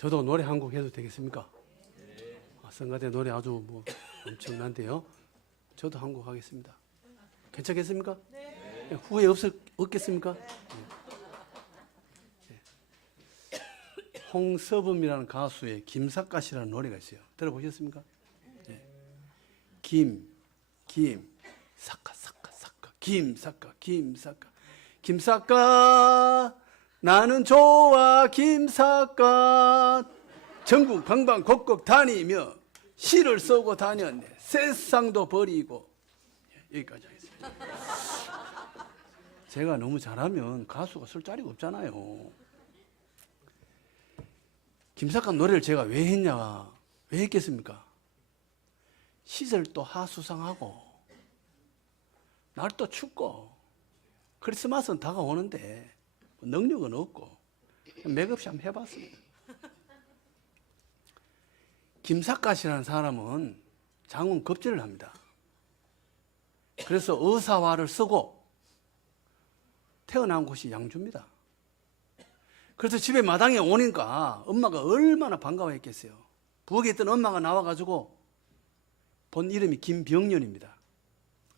저도 노래 한 곡 해도 되겠습니까? 성가대 노래 아주 뭐 엄청난데요. 저도 한 곡 하겠습니다. 괜찮겠습니까? 네. 후회 없겠습니까? 네. 홍서범이라는 가수의 김삿갓이라는 노래가 있어요. 들어보셨습니까? 네. 사카, 김삿갓, 나는 좋아, 김삿갓. 전국 방방곡곡 다니며 시를 쓰고 다녔네. 세상도 버리고. 여기까지 하겠습니다. 제가 너무 잘하면 가수가 쓸 자리가 없잖아요. 김삿갓 노래를 제가 왜 했냐, 왜 했겠습니까? 시절도 하수상하고 날도 춥고 크리스마스는 다가오는데 능력은 없고 맥없이 한번 해봤습니다. 김삿갓이라는 사람은 장원 급제를 합니다. 그래서 의사화를 쓰고 태어난 곳이 양주입니다. 그래서 집에 마당에 오니까 엄마가 얼마나 반가워했겠어요. 부엌에 있던 엄마가 나와가지고 본 이름이 김병년입니다.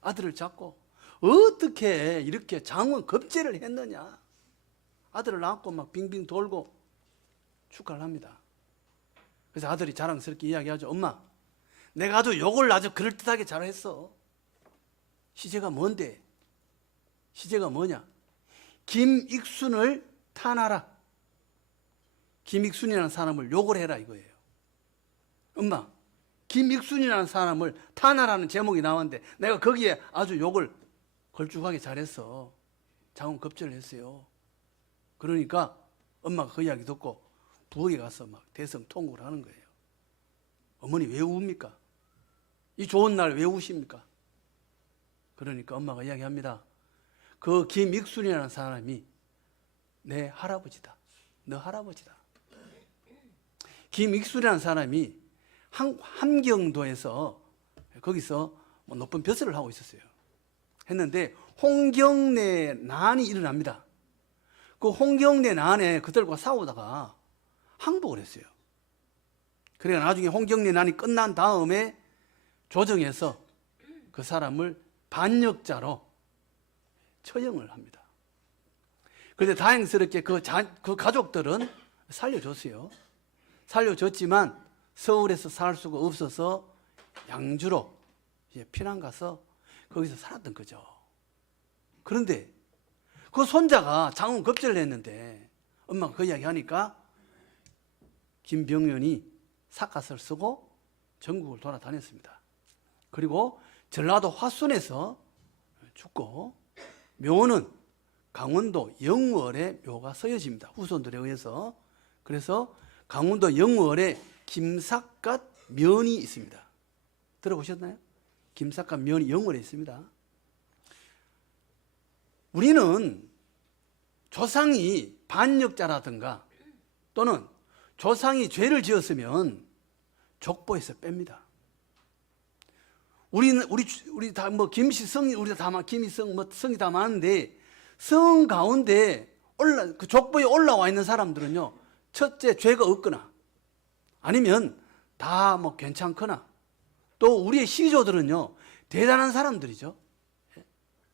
아들을 잡고 어떻게 이렇게 장원 급제를 했느냐. 아들을 안고 막 빙빙 돌고 축하를 합니다. 그래서 아들이 자랑스럽게 이야기하죠. 엄마, 내가 아주 욕을 아주 그럴듯하게 잘했어. 시제가 뭔데? 시제가 뭐냐? 김익순을 탄하라. 김익순이라는 사람을 욕을 해라 이거예요. 엄마, 김익순이라는 사람을 탄하라는 제목이 나왔는데 내가 거기에 아주 욕을 걸쭉하게 잘했어. 장원 급제를 했어요. 그러니까 엄마가 그 이야기 듣고 부엌에 가서 막 대성통곡을 하는 거예요. 어머니 왜 우십니까? 이 좋은 날 왜 우십니까? 그러니까 엄마가 이야기합니다. 그 김익순이라는 사람이 내 할아버지다. 너 할아버지다. 김익순이라는 사람이 함경도에서 거기서 뭐 높은 벼슬을 하고 있었어요. 했는데 홍경래 난이 일어납니다. 그 홍경래 난에 그들과 싸우다가 항복을 했어요. 그래서 나중에 홍경래 난이 끝난 다음에 조정해서 그 사람을 반역자로 처형을 합니다. 그런데 다행스럽게 그 가족들은 살려줬어요. 살려줬지만 서울에서 살 수가 없어서 양주로 이제 피난 가서 거기서 살았던 거죠. 그런데 그 손자가 장원 급제를 했는데 엄마가 그 이야기 하니까 김병연이 삿갓을 쓰고 전국을 돌아다녔습니다. 그리고 전라도 화순에서 죽고 묘는 강원도 영월에 묘가 서여집니다. 후손들에 의해서. 그래서 강원도 영월에 김삿갓 면이 있습니다. 들어보셨나요? 김삿갓 면이 영월에 있습니다. 우리는 조상이 반역자라든가 또는 조상이 죄를 지었으면 족보에서 뺍니다. 우리 다 뭐 김씨 성이 우리 다 김이성 뭐 성이 다 많은데 성 가운데 그 족보에 올라와 있는 사람들은요, 첫째 죄가 없거나 아니면 다 뭐 괜찮거나 또 우리의 시조들은요 대단한 사람들이죠.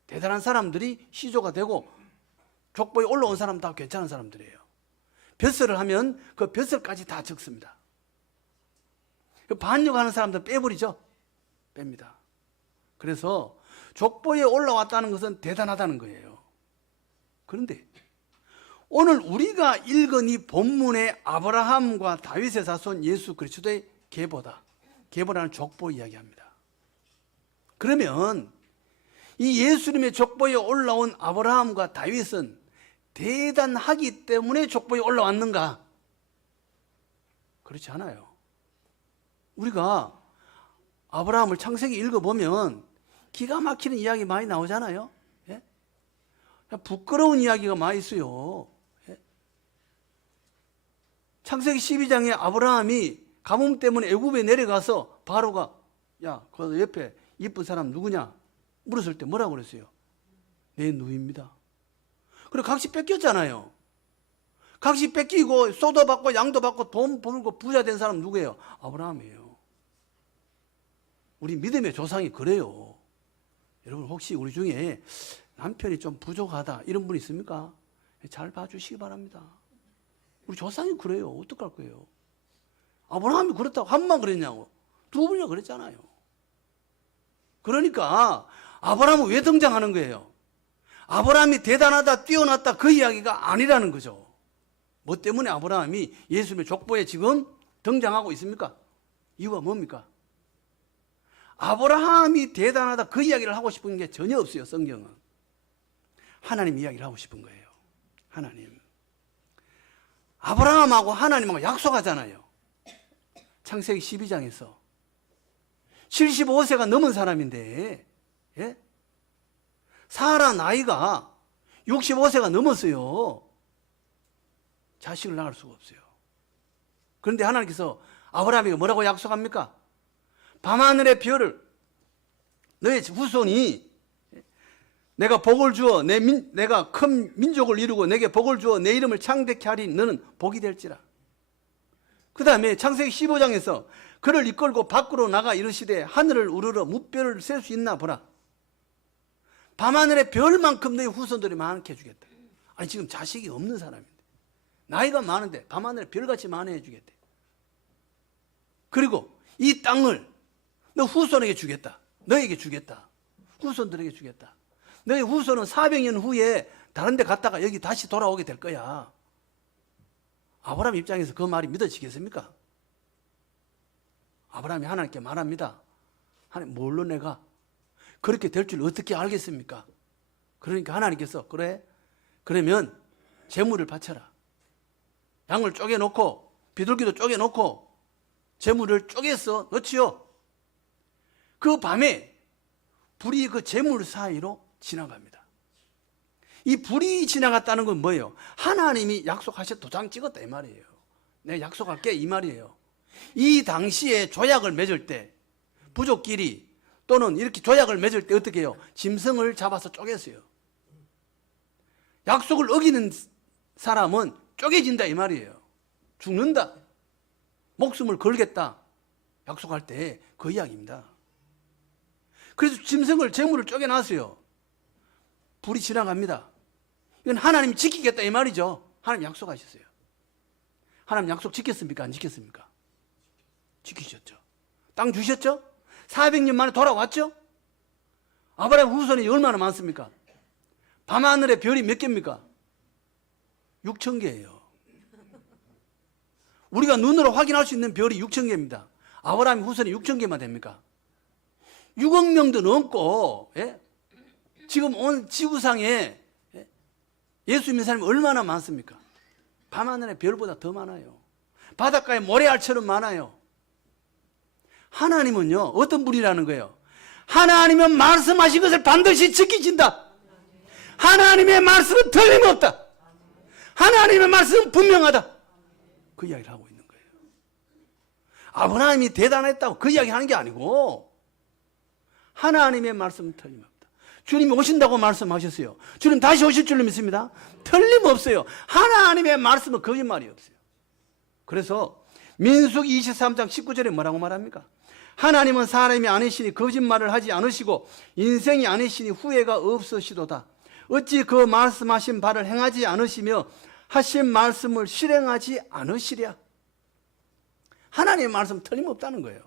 대단한 사람들이 시조가 되고 족보에 올라온 사람 다 괜찮은 사람들이에요. 벼슬을 하면 그 벼슬까지 다 적습니다. 반역하는 사람들 빼버리죠. 뺍니다. 그래서 족보에 올라왔다는 것은 대단하다는 거예요. 그런데 오늘 우리가 읽은 이 본문의 아브라함과 다윗의 자손 예수 그리스도의 계보라는 족보 이야기합니다. 그러면 이 예수님의 족보에 올라온 아브라함과 다윗은 대단하기 때문에 족보에 올라왔는가? 그렇지 않아요. 우리가 아브라함을 창세기 읽어보면 기가 막히는 이야기 많이 나오잖아요. 예? 부끄러운 이야기가 많이 있어요. 예? 창세기 12장에 아브라함이 가뭄 때문에 애굽에 내려가서 바로가 야, 그 옆에 이쁜 사람 누구냐? 물었을 때 뭐라고 그랬어요? 내 누이입니다. 그리고 각시 뺏겼잖아요. 각시 뺏기고 쏘도 받고 양도 받고 돈 벌고 부자 된 사람 누구예요? 아브라함이에요. 우리 믿음의 조상이 그래요. 여러분 혹시 우리 중에 남편이 좀 부족하다 이런 분 있습니까? 잘 봐주시기 바랍니다. 우리 조상이 그래요. 어떡할 거예요? 아브라함이 그렇다고 한 번 그랬냐고. 두 번이나 그랬잖아요. 그러니까 아브라함은 왜 등장하는 거예요? 아브라함이 대단하다 뛰어났다 그 이야기가 아니라는 거죠. 뭐 때문에 아브라함이 예수님의 족보에 지금 등장하고 있습니까? 이유가 뭡니까? 아브라함이 대단하다 그 이야기를 하고 싶은 게 전혀 없어요. 성경은 하나님 이야기를 하고 싶은 거예요. 하나님. 아브라함하고 하나님하고 약속하잖아요. 창세기 12장에서 75세가 넘은 사람인데, 예? 사라 나이가 65세가 넘었어요. 자식을 낳을 수가 없어요. 그런데 하나님께서 아브라함에게 뭐라고 약속합니까? 밤하늘의 별을 너의 후손이 내가 복을 주어 내가 큰 민족을 이루고 내게 복을 주어 내 이름을 창대케 하리 너는 복이 될지라. 그 다음에 창세기 15장에서 그를 이끌고 밖으로 나가 이르시되 하늘을 우러러 무별을 셀 수 있나 보라. 밤하늘의 별만큼 너희 후손들이 많게 해주겠다. 아니 지금 자식이 없는 사람인데 나이가 많은데 밤하늘의 별같이 많이 해주겠대. 그리고 이 땅을 너 후손에게 주겠다. 너에게 주겠다. 후손들에게 주겠다. 너희 후손은 400년 후에 다른 데 갔다가 여기 다시 돌아오게 될 거야. 아브라함 입장에서 그 말이 믿어지겠습니까? 아브라함이 하나님께 말합니다. 하나님 뭘로 내가 그렇게 될 줄 어떻게 알겠습니까? 그러니까 하나님께서 그래? 그러면 재물을 바쳐라. 양을 쪼개놓고 비둘기도 쪼개놓고 재물을 쪼개서 넣지요. 그 밤에 불이 그 재물 사이로 지나갑니다. 이 불이 지나갔다는 건 뭐예요? 하나님이 약속하셔 도장 찍었다 이 말이에요. 내가 약속할게 이 말이에요. 이 당시에 조약을 맺을 때 부족끼리 또는 이렇게 조약을 맺을 때 어떻게 해요? 짐승을 잡아서 쪼갰어요. 약속을 어기는 사람은 쪼개진다 이 말이에요. 죽는다. 목숨을 걸겠다. 약속할 때 그 이야기입니다. 그래서 짐승을 재물을 쪼개놨어요. 불이 지나갑니다. 이건 하나님이 지키겠다 이 말이죠. 하나님 약속하셨어요. 하나님 약속 지켰습니까? 안 지켰습니까? 지키셨죠. 땅 주셨죠? 400년 만에 돌아왔죠? 아브라함 후손이 얼마나 많습니까? 밤하늘의 별이 몇 개입니까? 6,000개예요. 우리가 눈으로 확인할 수 있는 별이 6,000개입니다. 아브라함 후손이 6,000개만 됩니까? 6억 명도 넘고, 예? 지금 온 지구상에 예수 믿는 사람이 얼마나 많습니까? 밤하늘의 별보다 더 많아요. 바닷가에 모래알처럼 많아요. 하나님은요, 어떤 분이라는 거예요? 하나님은 말씀하신 것을 반드시 지키신다. 하나님의 말씀은 틀림없다. 하나님의 말씀은 분명하다. 그 이야기를 하고 있는 거예요. 아브라함이 대단했다고 그 이야기 하는 게 아니고 하나님의 말씀은 틀림없다. 주님이 오신다고 말씀하셨어요. 주님 다시 오실 줄로 믿습니다. 틀림없어요. 하나님의 말씀은 거짓말이 없어요. 그래서 민수기 23장 19절에 뭐라고 말합니까? 하나님은 사람이 아니시니 거짓말을 하지 않으시고 인생이 아니시니 후회가 없으시도다. 어찌 그 말씀하신 바를 행하지 않으시며 하신 말씀을 실행하지 않으시랴. 하나님의 말씀 틀림없다는 거예요.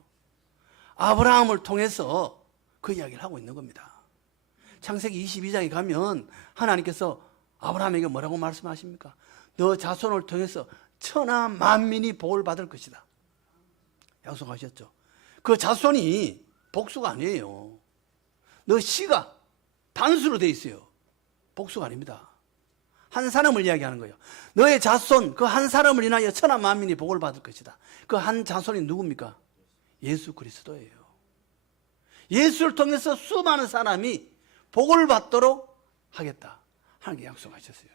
아브라함을 통해서 그 이야기를 하고 있는 겁니다. 창세기 22장에 가면 하나님께서 아브라함에게 뭐라고 말씀하십니까? 너 자손을 통해서 천하 만민이 복을 받을 것이다. 약속하셨죠. 그 자손이 복수가 아니에요. 너 씨가 단수로 돼 있어요. 복수가 아닙니다. 한 사람을 이야기하는 거예요. 너의 자손 그 한 사람을 인하여 천하 만민이 복을 받을 것이다. 그 한 자손이 누굽니까? 예수 그리스도예요. 예수를 통해서 수많은 사람이 복을 받도록 하겠다. 하나님께 약속하셨어요.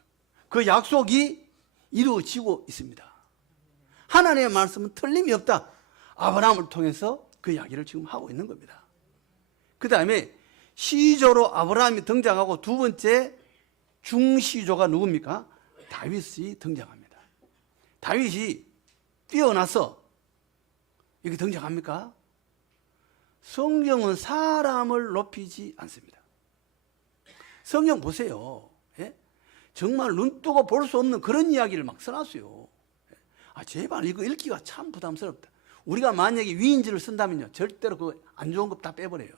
그 약속이 이루어지고 있습니다. 하나님의 말씀은 틀림이 없다. 아브라함을 통해서 그 이야기를 지금 하고 있는 겁니다. 그 다음에 시조로 아브라함이 등장하고 두 번째 중시조가 누굽니까? 다윗이 등장합니다. 다윗이 뛰어나서 이렇게 등장합니까? 성경은 사람을 높이지 않습니다. 성경 보세요. 예? 정말 눈 뜨고 볼 수 없는 그런 이야기를 막 써놨어요. 제발 이거 읽기가 참 부담스럽다. 우리가 만약에 위인전을 쓴다면요, 절대로 그 안 좋은 것 다 빼버려요.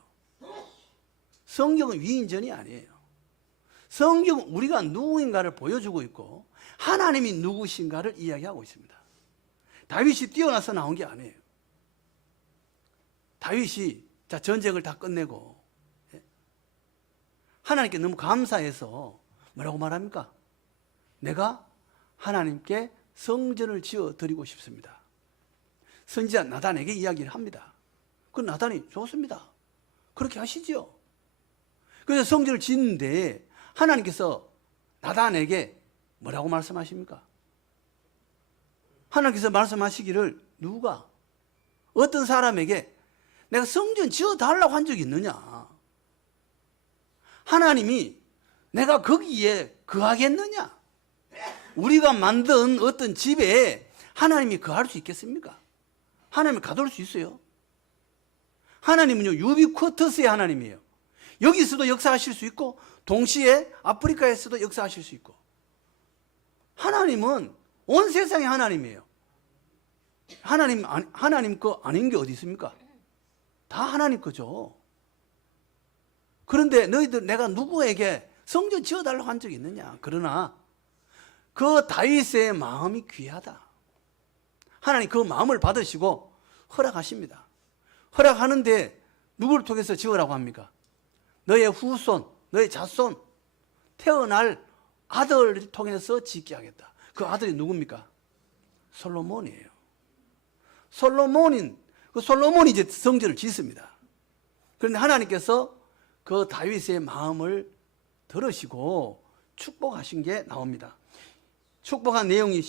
성경은 위인전이 아니에요. 성경은 우리가 누구인가를 보여주고 있고 하나님이 누구신가를 이야기하고 있습니다. 다윗이 뛰어나서 나온 게 아니에요. 다윗이 전쟁을 다 끝내고 하나님께 너무 감사해서 뭐라고 말합니까? 내가 하나님께 성전을 지어 드리고 싶습니다. 선지자 나단에게 이야기를 합니다. 그 나단이 좋습니다. 그렇게 하시죠. 그래서 성전을 짓는데 하나님께서 나단에게 뭐라고 말씀하십니까? 하나님께서 말씀하시기를 누가 어떤 사람에게 내가 성전 지어달라고 한 적이 있느냐? 하나님이 내가 거기에 거하겠느냐? 우리가 만든 어떤 집에 하나님이 거할 수 있겠습니까? 하나님이 가둘 수 있어요? 하나님은요, 유비쿼터스의 하나님이에요. 여기서도 역사하실 수 있고 동시에 아프리카에서도 역사하실 수 있고, 하나님은 온 세상의 하나님이에요. 하나님 거 아닌 게 어디 있습니까? 다 하나님 거죠. 그런데 너희들 내가 누구에게 성전 지어달라고 한 적이 있느냐? 그러나 그 다윗의 마음이 귀하다. 하나님 그 마음을 받으시고 허락하십니다. 허락하는데 누구를 통해서 지으라고 합니까? 너의 후손, 너의 자손, 태어날 아들을 통해서 짓게 하겠다. 그 아들이 누굽니까? 솔로몬이에요. 솔로몬이 이제 성전을 짓습니다. 그런데 하나님께서 그 다윗의 마음을 들으시고 축복하신 게 나옵니다. 축복한 내용이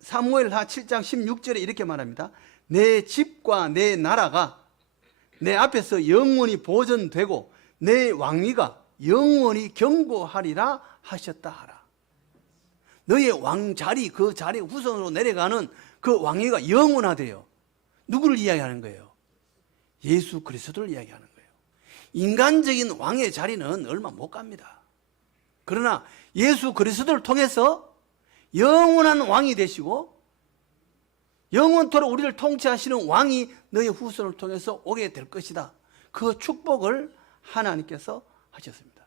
사무엘하 7장 16절에 이렇게 말합니다. 내 집과 내 나라가 내 앞에서 영원히 보존되고 내 왕위가 영원히 견고하리라 하셨다 하라. 너의 왕자리, 그 자리 후손으로 내려가는 그 왕위가 영원하대요. 누구를 이야기하는 거예요? 예수 그리스도를 이야기하는 거예요. 인간적인 왕의 자리는 얼마 못 갑니다. 그러나 예수 그리스도를 통해서 영원한 왕이 되시고 영원토록 우리를 통치하시는 왕이 너의 후손을 통해서 오게 될 것이다. 그 축복을 하나님께서 하셨습니다.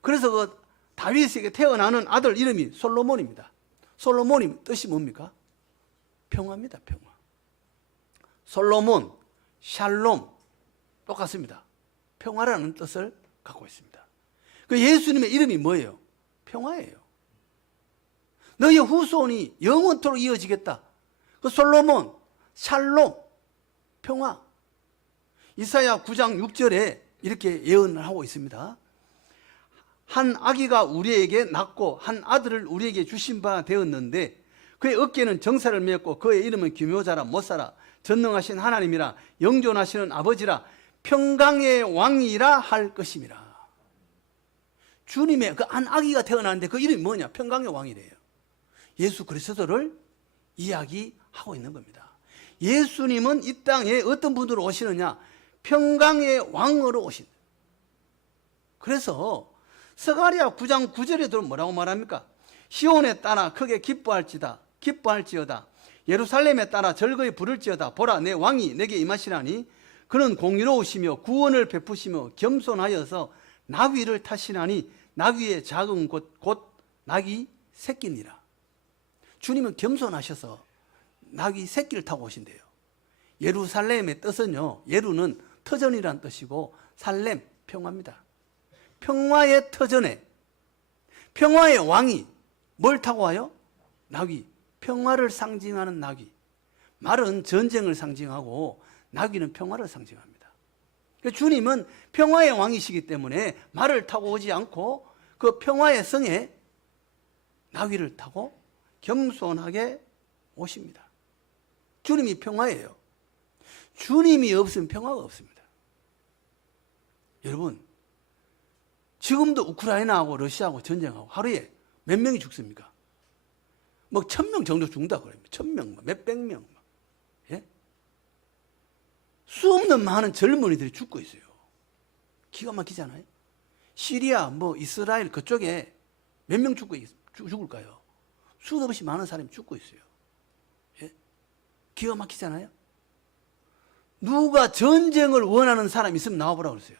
그래서 그 다윗에게 태어나는 아들 이름이 솔로몬입니다. 솔로몬이 뜻이 뭡니까? 평화입니다. 평화. 솔로몬, 샬롬 똑같습니다. 평화라는 뜻을 갖고 있습니다. 그 예수님의 이름이 뭐예요? 평화예요. 너의 후손이 영원토록 이어지겠다. 그 솔로몬, 샬롬, 평화. 이사야 9장 6절에 이렇게 예언을 하고 있습니다. 한 아기가 우리에게 낳고 한 아들을 우리에게 주신 바 되었는데 그의 어깨는 정사를 메었고 그의 이름은 기묘자라 못사라 전능하신 하나님이라 영존하시는 아버지라 평강의 왕이라 할 것임이라. 주님의 그 한 아기가 태어났는데 그 이름이 뭐냐? 평강의 왕이래요. 예수 그리스도를 이야기하고 있는 겁니다. 예수님은 이 땅에 어떤 분으로 오시느냐? 평강의 왕으로 오신다. 그래서 스가랴 9장 9절에도 뭐라고 말합니까? 시온에 따라 크게 기뻐할지어다. 예루살렘에 따라 절거히 부를지어다. 보라, 내 왕이 내게 임하시나니 그는 공의로우시며 구원을 베푸시며 겸손하여서 나귀를 타시나니 나귀의 작은 곧 나귀 새끼니라. 주님은 겸손하셔서 나귀 새끼를 타고 오신대요. 예루살렘의 뜻은요, 예루는 터전이란 뜻이고 살렘, 평화입니다. 평화의 터전에 평화의 왕이 뭘 타고 와요? 나귀. 평화를 상징하는 나귀. 말은 전쟁을 상징하고 나귀는 평화를 상징합니다. 주님은 평화의 왕이시기 때문에 말을 타고 오지 않고 그 평화의 성에 나귀를 타고 겸손하게 오십니다. 주님이 평화예요. 주님이 없으면 평화가 없습니다. 여러분, 지금도 우크라이나하고 러시아하고 전쟁하고 하루에 몇 명이 죽습니까? 뭐 1000명 정도 죽는다 그래요. 1000명, 몇백 명. 예? 수 없는 많은 젊은이들이 죽고 있어요. 기가 막히잖아요. 시리아, 뭐 이스라엘 그쪽에 몇 명 죽을까요? 수도 없이 많은 사람이 죽고 있어요. 예? 기가 막히잖아요. 누가 전쟁을 원하는 사람이 있으면 나와보라 그러세요.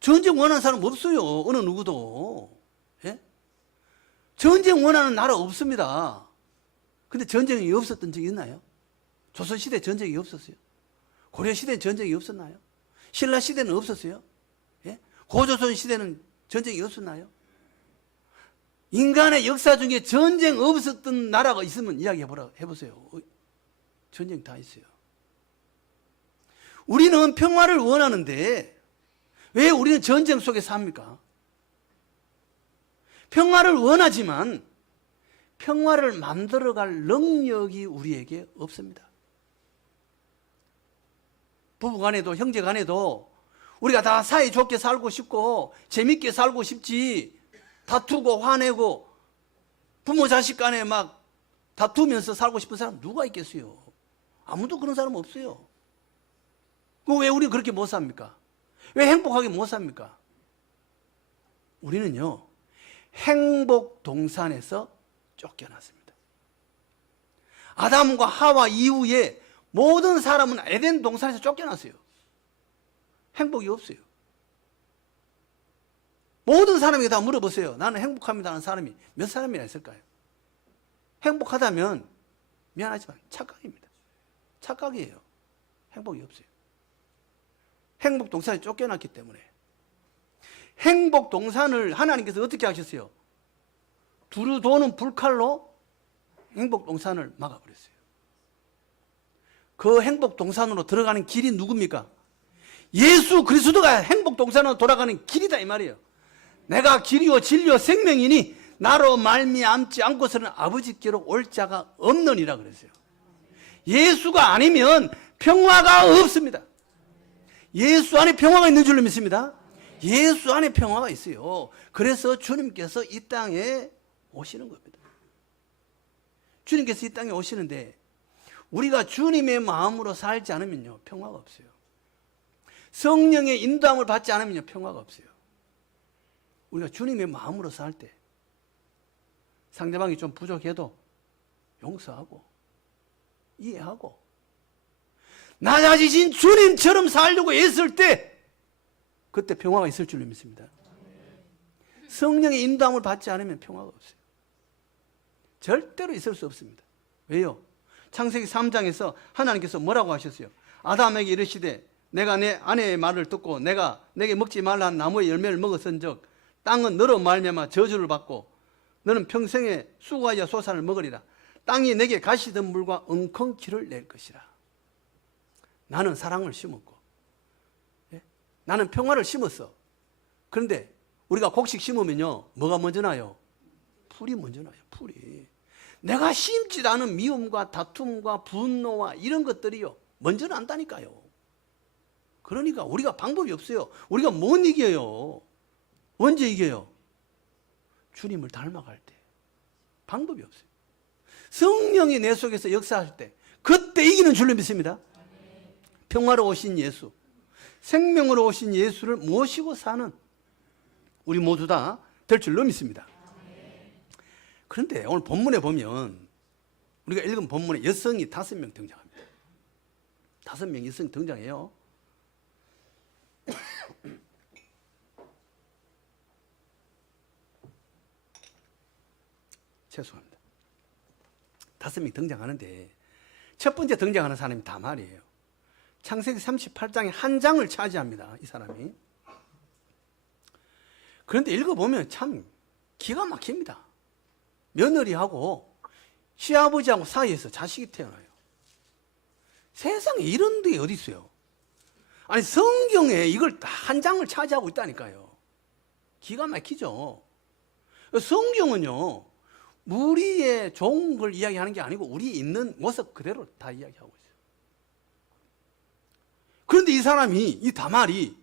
전쟁 원하는 사람 없어요. 어느 누구도. 예? 전쟁 원하는 나라 없습니다. 근데 전쟁이 없었던 적이 있나요? 조선시대 전쟁이 없었어요. 고려시대 전쟁이 없었나요? 신라시대는 없었어요. 예? 고조선 시대는 전쟁이 없었나요? 인간의 역사 중에 전쟁 없었던 나라가 있으면 해보세요. 전쟁 다 있어요. 우리는 평화를 원하는데 왜 우리는 전쟁 속에 삽니까? 평화를 원하지만 평화를 만들어갈 능력이 우리에게 없습니다. 부부간에도 형제간에도 우리가 다 사이좋게 살고 싶고 재밌게 살고 싶지, 다투고 화내고 부모 자식 간에 막 다투면서 살고 싶은 사람 누가 있겠어요? 아무도 그런 사람 없어요. 왜 우리 그렇게 못 삽니까? 왜 행복하게 못 삽니까? 우리는요, 행복 동산에서 쫓겨났습니다. 아담과 하와 이후에 모든 사람은 에덴 동산에서 쫓겨났어요. 행복이 없어요. 모든 사람에게 다 물어보세요. 나는 행복합니다 하는 사람이 몇 사람이나 있을까요? 행복하다면 미안하지만 착각입니다. 착각이에요. 행복이 없어요. 행복 동산에 쫓겨났기 때문에. 행복 동산을 하나님께서 어떻게 하셨어요? 두루 도는 불칼로 행복 동산을 막아버렸어요. 그 행복 동산으로 들어가는 길이 누굽니까? 예수 그리스도가 행복 동산으로 돌아가는 길이다 이 말이에요. 내가 길이요 진리요 생명이니 나로 말미암지 않고서는 아버지께로 올 자가 없느니라 그랬어요. 예수가 아니면 평화가 없습니다. 예수 안에 평화가 있는 줄로 믿습니다. 예수 안에 평화가 있어요. 그래서 주님께서 이 땅에 오시는 겁니다. 주님께서 이 땅에 오시는데 우리가 주님의 마음으로 살지 않으면요, 평화가 없어요. 성령의 인도함을 받지 않으면요, 평화가 없어요. 우리가 주님의 마음으로 살 때 상대방이 좀 부족해도 용서하고 이해하고 낮아지신 주님처럼 살려고 애쓸 때 그때 평화가 있을 줄로 믿습니다. 성령의 인도함을 받지 않으면 평화가 없어요. 절대로 있을 수 없습니다. 왜요? 창세기 3장에서 하나님께서 뭐라고 하셨어요? 아담에게 이르시되 내가 내 아내의 말을 듣고 내가 내게 먹지 말라 한 나무의 열매를 먹었은즉 땅은 너로 말미암아 저주를 받고 너는 평생에 수고하여 소산을 먹으리라. 땅이 내게 가시덤불과 엉겅퀴를 낼 것이라. 나는 사랑을 심었고, 예? 나는 평화를 심었어. 그런데 우리가 곡식 심으면요, 뭐가 먼저 나요? 풀이 먼저 나요. 풀이. 내가 심지 않은 미움과 다툼과 분노와 이런 것들이요, 먼저 난다니까요. 그러니까 우리가 방법이 없어요. 우리가 못 이겨요. 언제 이겨요? 주님을 닮아갈 때. 방법이 없어요. 성령이 내 속에서 역사할 때 그때 이기는 줄로 믿습니다. 평화로 오신 예수, 생명으로 오신 예수를 모시고 사는 우리 모두 다 될 줄로 믿습니다. 그런데 오늘 본문에 보면 우리가 읽은 본문에 여성이 5명 등장합니다. 5명 여성이 등장해요. 죄송합니다. 5명이 등장하는데 첫 번째 등장하는 사람이 다말이에요. 창세기 38장에 한 장을 차지합니다. 이 사람이. 그런데 읽어보면 참 기가 막힙니다. 며느리하고 시아버지하고 사이에서 자식이 태어나요. 세상에 이런 게 어디 있어요? 아니 성경에 이걸 한 장을 차지하고 있다니까요. 기가 막히죠. 성경은요, 우리의 좋은 걸 이야기하는 게 아니고 우리 있는 모습 그대로 다 이야기하고 있어요. 그런데 이 사람이, 이 다말이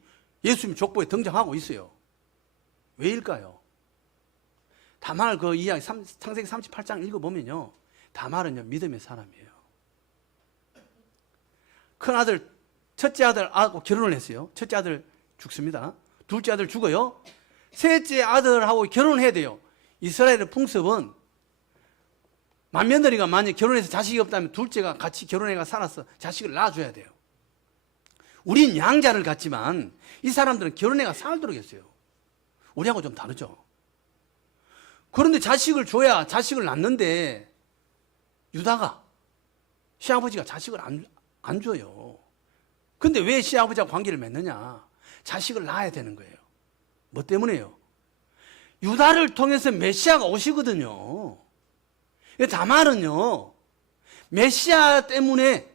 예수님 족보에 등장하고 있어요. 왜일까요? 다말 그 이야기 창세기 38장 읽어보면요, 다말은요 믿음의 사람이에요. 큰아들 첫째 아들하고 결혼을 했어요. 첫째 아들 죽습니다. 둘째 아들 죽어요. 셋째 아들하고 결혼을 해야 돼요. 이스라엘의 풍습은 맏며느리가 만약 결혼해서 자식이 없다면 둘째가 같이 결혼해가 살아서 자식을 낳아줘야 돼요. 우린 양자를 갖지만 이 사람들은 결혼해가 살도록 했어요. 우리하고 좀 다르죠. 그런데 자식을 줘야 자식을 낳는데 유다가 시아버지가 자식을 안 줘요. 근데 왜 시아버지와 관계를 맺느냐? 자식을 낳아야 되는 거예요. 뭐 때문에요? 유다를 통해서 메시아가 오시거든요. 다말은요, 메시아 때문에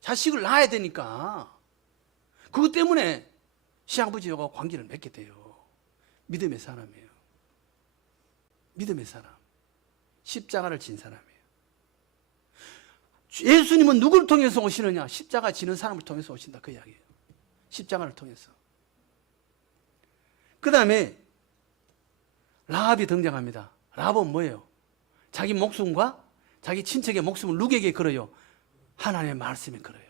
자식을 낳아야 되니까 그것 때문에 시아버지와 관계를 맺게 돼요. 믿음의 사람이에요. 믿음의 사람. 십자가를 진 사람이에요. 예수님은 누구를 통해서 오시느냐? 십자가 지는 사람을 통해서 오신다. 그 이야기예요. 십자가를 통해서. 그 다음에 라합이 등장합니다. 라합은 뭐예요? 자기 목숨과 자기 친척의 목숨을 누구에게 걸어요? 하나님의 말씀에 걸어요.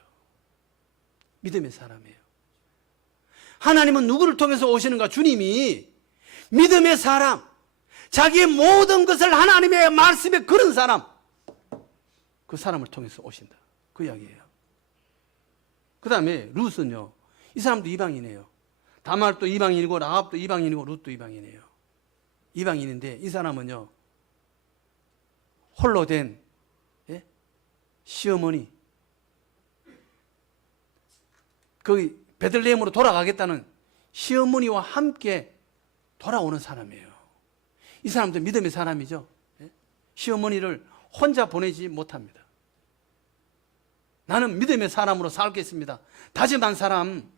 믿음의 사람이에요. 하나님은 누구를 통해서 오시는가? 주님이 믿음의 사람, 자기의 모든 것을 하나님의 말씀에 걸은 사람, 그 사람을 통해서 오신다. 그 이야기예요. 그 다음에 룻은요, 이 사람도 이방인이에요. 다말도 이방인이고 라합도 이방인이고 룻도 이방인이에요. 이방인인데 이 사람은요, 홀로 된 시어머니, 거기 베들레헴으로 돌아가겠다는 시어머니와 함께 돌아오는 사람이에요. 이 사람도 믿음의 사람이죠. 시어머니를 혼자 보내지 못합니다. 나는 믿음의 사람으로 살겠습니다. 다짐한 사람,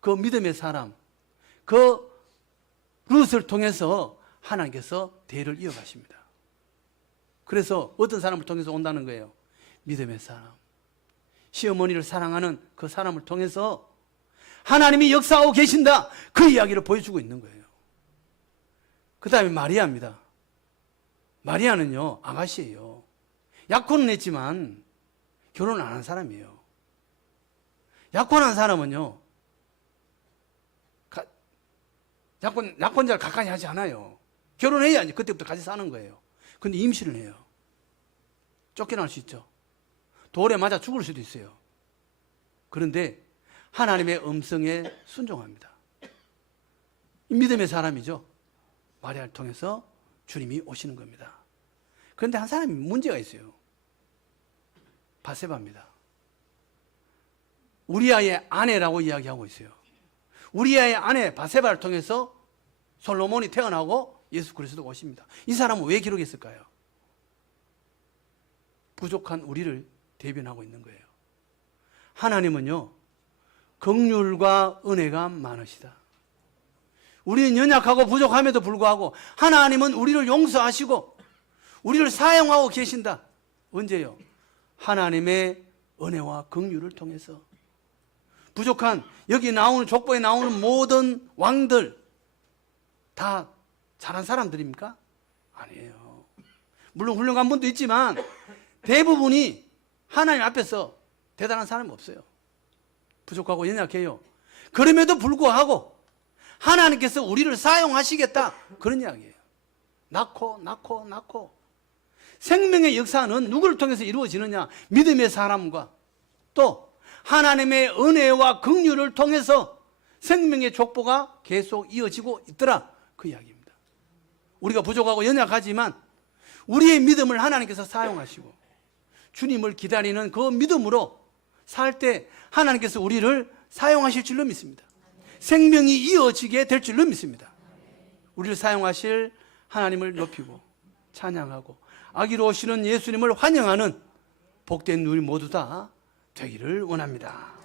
그 믿음의 사람, 그 룻을 통해서 하나님께서 대를 이어가십니다. 그래서 어떤 사람을 통해서 온다는 거예요? 믿음의 사람. 시어머니를 사랑하는 그 사람을 통해서 하나님이 역사하고 계신다. 그 이야기를 보여주고 있는 거예요. 그 다음에 마리아입니다. 마리아는요, 아가씨예요. 약혼은 했지만 결혼을 안 한 사람이에요. 약혼한 사람은요, 약혼자를 가까이 하지 않아요. 결혼해야지 그때부터 같이 사는 거예요. 근데 임신을 해요. 쫓겨날 수 있죠. 돌에 맞아 죽을 수도 있어요. 그런데 하나님의 음성에 순종합니다. 믿음의 사람이죠. 마리아를 통해서 주님이 오시는 겁니다. 그런데 한 사람이 문제가 있어요. 바세바입니다. 우리아의 아내라고 이야기하고 있어요. 우리아의 아내 바세바를 통해서 솔로몬이 태어나고 예수 그리스도가 오십니다. 이 사람은 왜 기록했을까요? 부족한 우리를 대변하고 있는 거예요. 하나님은요, 긍휼과 은혜가 많으시다. 우리는 연약하고 부족함에도 불구하고 하나님은 우리를 용서하시고 우리를 사용하고 계신다. 언제요? 하나님의 은혜와 긍휼을 통해서. 부족한, 여기 나오는, 족보에 나오는 모든 왕들 다 잘한 사람들입니까? 아니에요. 물론 훌륭한 분도 있지만 대부분이 하나님 앞에서 대단한 사람이 없어요. 부족하고 연약해요. 그럼에도 불구하고 하나님께서 우리를 사용하시겠다, 그런 이야기예요. 낳고 생명의 역사는 누구를 통해서 이루어지느냐? 믿음의 사람과 또 하나님의 은혜와 긍휼을 통해서 생명의 족보가 계속 이어지고 있더라, 그 이야기입니다. 우리가 부족하고 연약하지만 우리의 믿음을 하나님께서 사용하시고 주님을 기다리는 그 믿음으로 살 때 하나님께서 우리를 사용하실 줄로 믿습니다. 생명이 이어지게 될 줄로 믿습니다. 우리를 사용하실 하나님을 높이고 찬양하고 아기로 오시는 예수님을 환영하는 복된 우리 모두 다 되기를 원합니다.